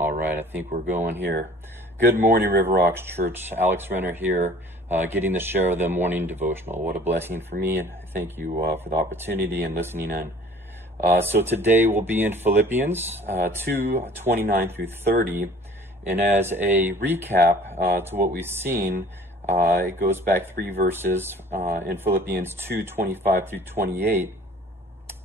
All right, I think we're going here. Good morning, River Rocks Church. Alex Renner here, getting to share the morning devotional. What a blessing for me, and I thank you for the opportunity and listening in. So today we'll be in Philippians 2:29 through 30, and as a recap to what we've seen, it goes back 3 verses in Philippians 2:25 through 28,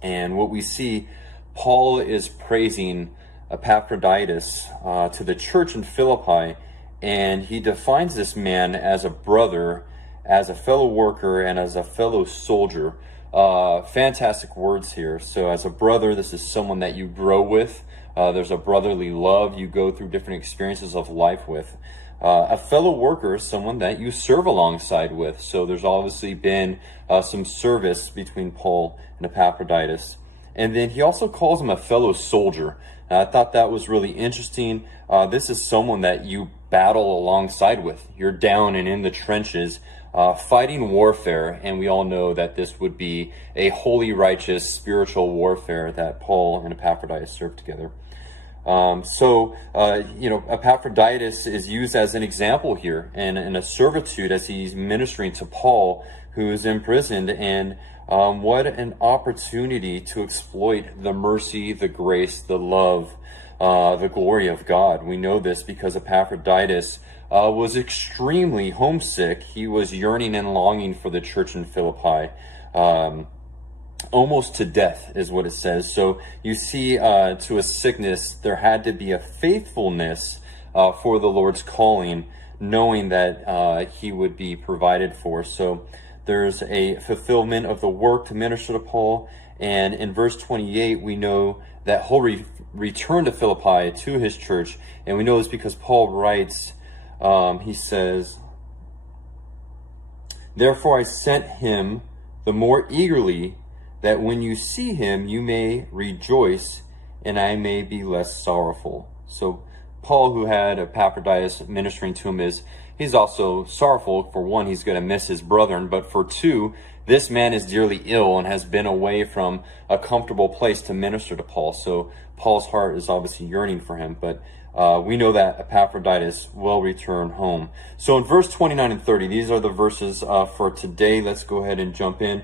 and what we see, Paul is praising Epaphroditus to the church in Philippi, and he defines this man as a brother, as a fellow worker, and as a fellow soldier. Fantastic words here. So as a brother, this is someone that you grow with. There's a brotherly love you go through different experiences of life with. A fellow worker is someone that you serve alongside with. So there's obviously been some service between Paul and Epaphroditus. And then he also calls him a fellow soldier. I thought that was really interesting. This is someone that you battle alongside with. You're down and in the trenches fighting warfare, and we all know that this would be a holy, righteous, spiritual warfare that Paul and Epaphroditus served together. Epaphroditus is used as an example here and a servitude as he's ministering to Paul, who is imprisoned, and what an opportunity to exploit the mercy, the grace, the love, the glory of God. We know this because Epaphroditus was extremely homesick. He was yearning and longing for the church in Philippi, almost to death is what it says. So you see, to a sickness, there had to be a faithfulness for the Lord's calling, knowing that he would be provided for. So there's a fulfillment of the work to minister to Paul. And in verse 28, we know that he'll return to Philippi, to his church. And we know this because Paul writes, he says, "Therefore I sent him the more eagerly, that when you see him, you may rejoice, and I may be less sorrowful." So Paul, who had Epaphroditus ministering to him, he's also sorrowful. For one, he's going to miss his brethren, but for two, this man is dearly ill and has been away from a comfortable place to minister to Paul. So Paul's heart is obviously yearning for him, but we know that Epaphroditus will return home. So in verse 29 and 30, these are the verses for today. Let's go ahead and jump in.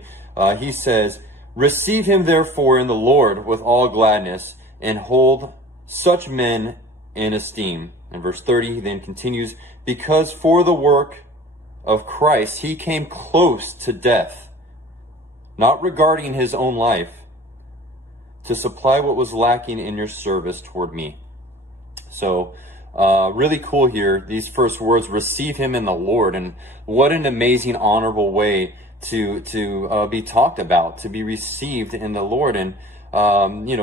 He says, "Receive him therefore in the Lord with all gladness, and hold such men in esteem." And verse 30 then continues, "Because for the work of Christ he came close to death, not regarding his own life, to supply what was lacking in your service toward me." So really cool here, these first words, receive him in the Lord. And what an amazing, honorable way to be talked about, to be received in the Lord. And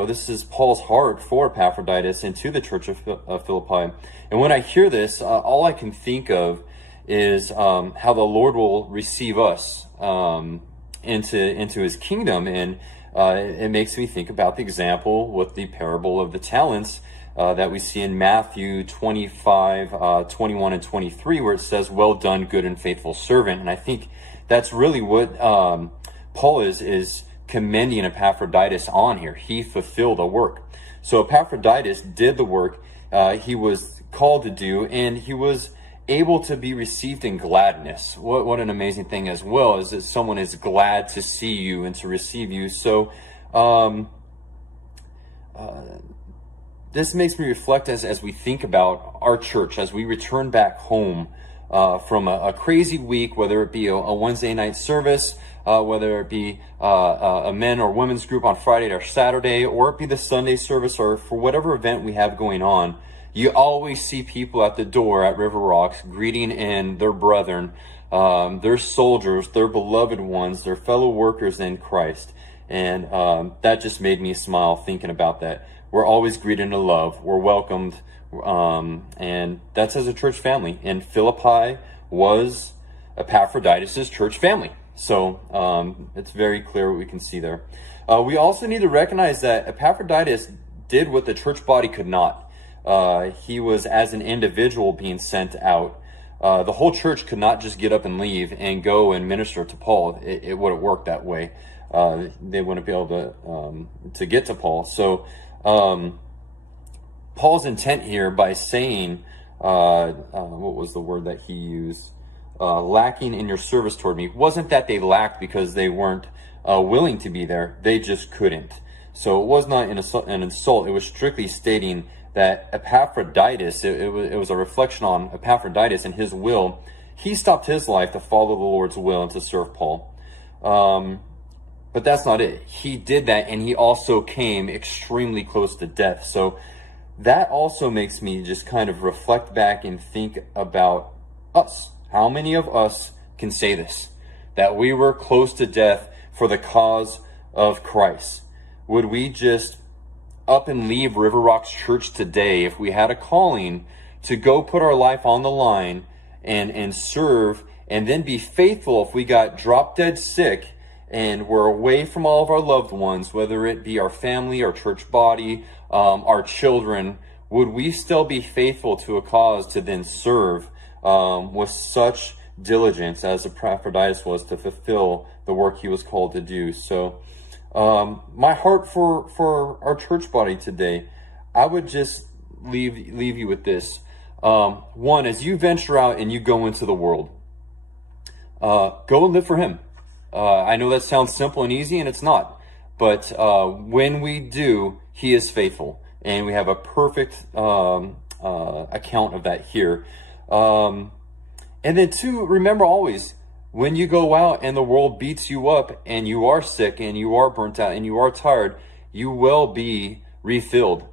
this is Paul's heart for Epaphroditus and to the church of Philippi. And when I hear this, all I can think of is how the Lord will receive us into his kingdom. And it makes me think about the example with the parable of the talents that we see in Matthew 25, 21 and 23, where it says, "Well done, good and faithful servant." And I think that's really what Paul is commending Epaphroditus on here. He fulfilled a work. So Epaphroditus did the work he was called to do, and he was able to be received in gladness. What an amazing thing as well, is that someone is glad to see you and to receive you. So this makes me reflect as we think about our church, as we return back home from a crazy week, whether it be a Wednesday night service, whether it be a men or women's group on Friday or Saturday, or it be the Sunday service, or for whatever event we have going on. You always see people at the door at River Rocks greeting in their brethren, their soldiers, their beloved ones, their fellow workers in Christ. And that just made me smile thinking about that. We're always greeted in love. We're welcomed. And that's as a church family. And Philippi was Epaphroditus' church family. So it's very clear what we can see there. We also need to recognize that Epaphroditus did what the church body could not. He was, as an individual, being sent out. The whole church could not just get up and leave and go and minister to Paul. It wouldn't work that way. They wouldn't be able to get to Paul. So Paul's intent here by saying, what was the word that he used? Lacking in your service toward me, wasn't that they lacked because they weren't willing to be there. They just couldn't. So it was not an insult. It was strictly stating that Epaphroditus, it was a reflection on Epaphroditus and his will. He stopped his life to follow the Lord's will and to serve Paul. But that's not it. He did that, and he also came extremely close to death. So that also makes me just kind of reflect back and think about us. How many of us can say this? That we were close to death for the cause of Christ. Would we just up and leave River Rocks Church today if we had a calling to go put our life on the line and serve, and then be faithful if we got drop dead sick and we're away from all of our loved ones, whether it be our family, our church body, our children? Would we still be faithful to a cause to then serve with such diligence as Epaphroditus was to fulfill the work he was called to do? So my heart for our church body today, I would just leave you with this. One, as you venture out and you go into the world, go and live for him. I know that sounds simple and easy, and it's not. But when we do, he is faithful. And we have a perfect account of that here. And then two, remember always, when you go out and the world beats you up and you are sick and you are burnt out and you are tired, you will be refilled.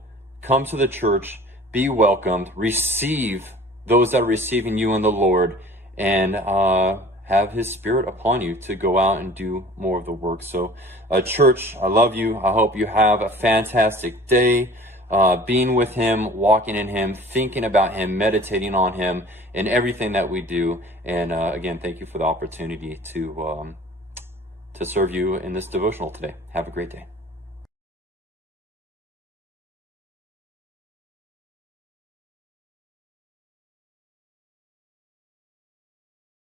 Come to the church, be welcomed, receive those that are receiving you in the Lord, and have his Spirit upon you to go out and do more of the work. So church, I love you. I hope you have a fantastic day. Being with him, walking in him, thinking about him, meditating on him in everything that we do. And again, thank you for the opportunity to serve you in this devotional today. Have a great day.